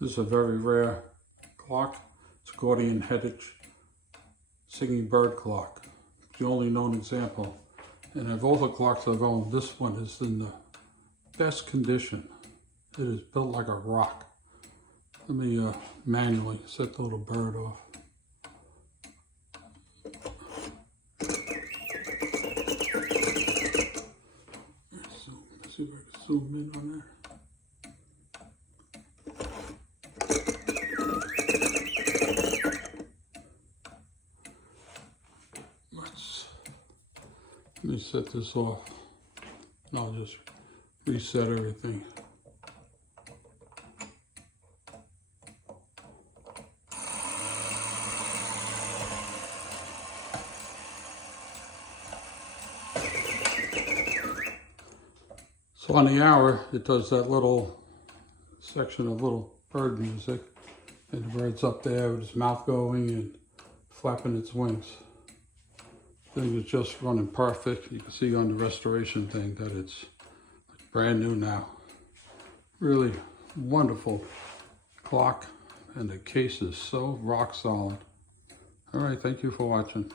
This is a very rare clock. It's a Gordian Hettich singing bird clock. It's the only known example. And of all the clocks I've owned, this one is in the best condition. It is built like a rock. Let me manually set the little bird off. Let's see if I can zoom in on there. Let me set this off, and I'll just reset everything. So on the hour, it does that little section of little bird music, and the bird's up there with his mouth going and flapping its wings. Thing is just running perfect. You can see on the restoration thing that it's brand new now. Really wonderful clock, and the case is so rock solid. All right, thank you for watching.